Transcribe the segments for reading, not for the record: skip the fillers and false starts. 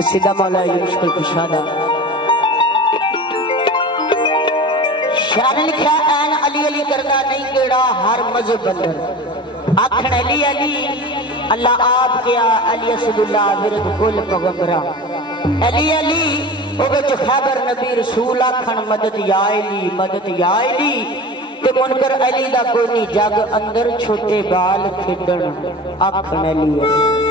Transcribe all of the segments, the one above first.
सीधा मौला ये मुश्किल कुशादा शान लिखा ऐन अली अली करना नहीं केड़ा हर मजहब बंदर आखन अली अली अल्लाह आप क्या अली असदुल्लाह विरद कुल पैगंबरा अली अली ओ विच खैबर नबी रसूल आखन मदद या अली ते मुनकर अली दा कोई नहीं जग अंदर छोटे बाल खेडण आखन अली अली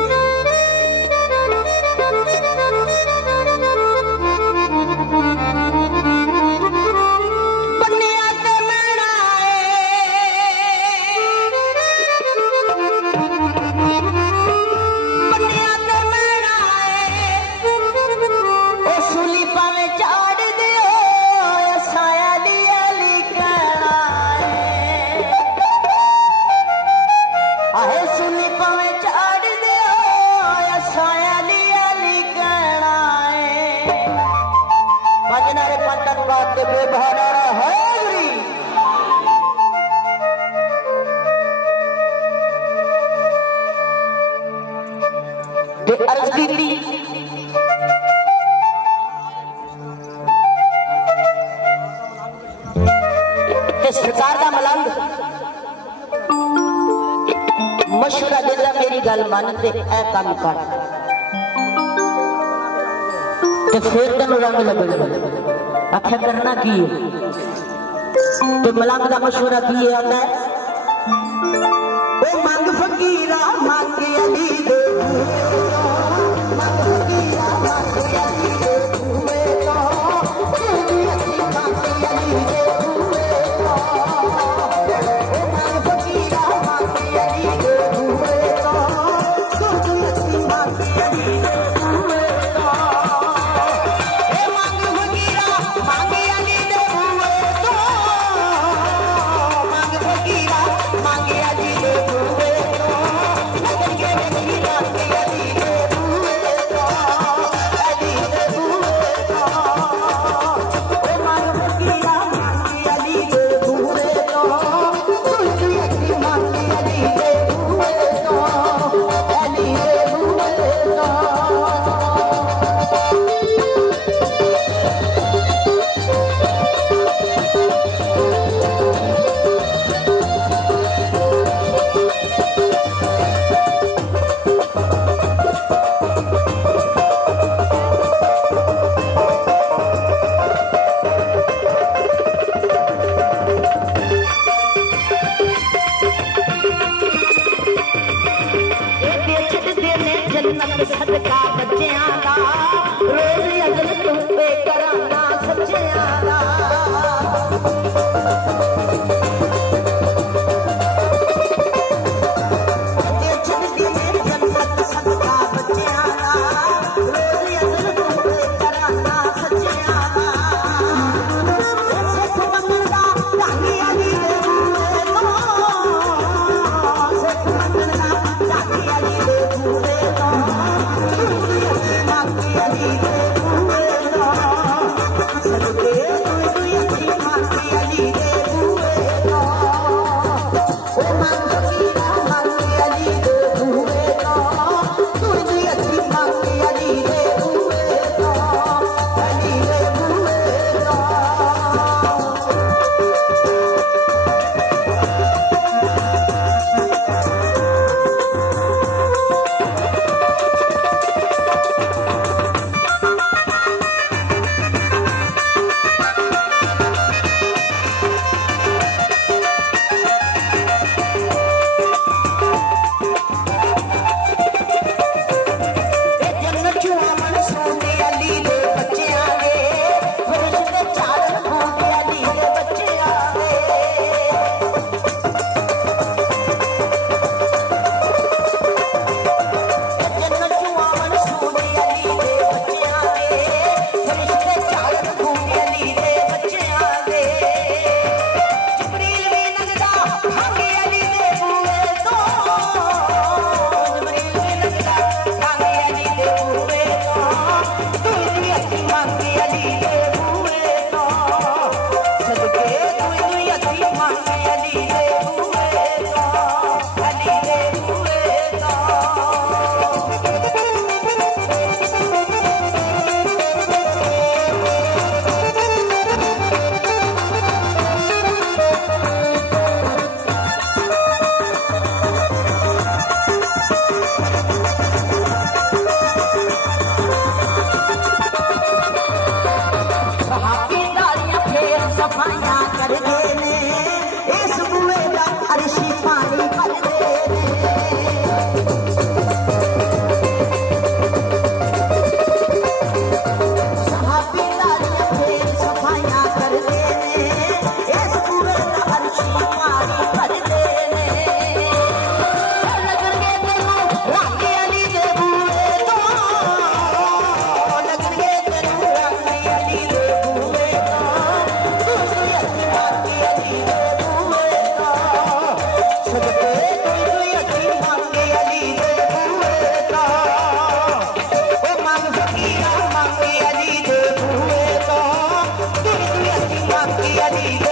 सरकार का मलंग मशवरा देता मेरी गल मन ते ऐ काम कर ते फिर तेन रंग लगेगा आखिर करना की है ते मलंग का मशवरा की आता है ओ मंग फकीरा मांगे अली दे मंग फकीरा मांगे अली दे अली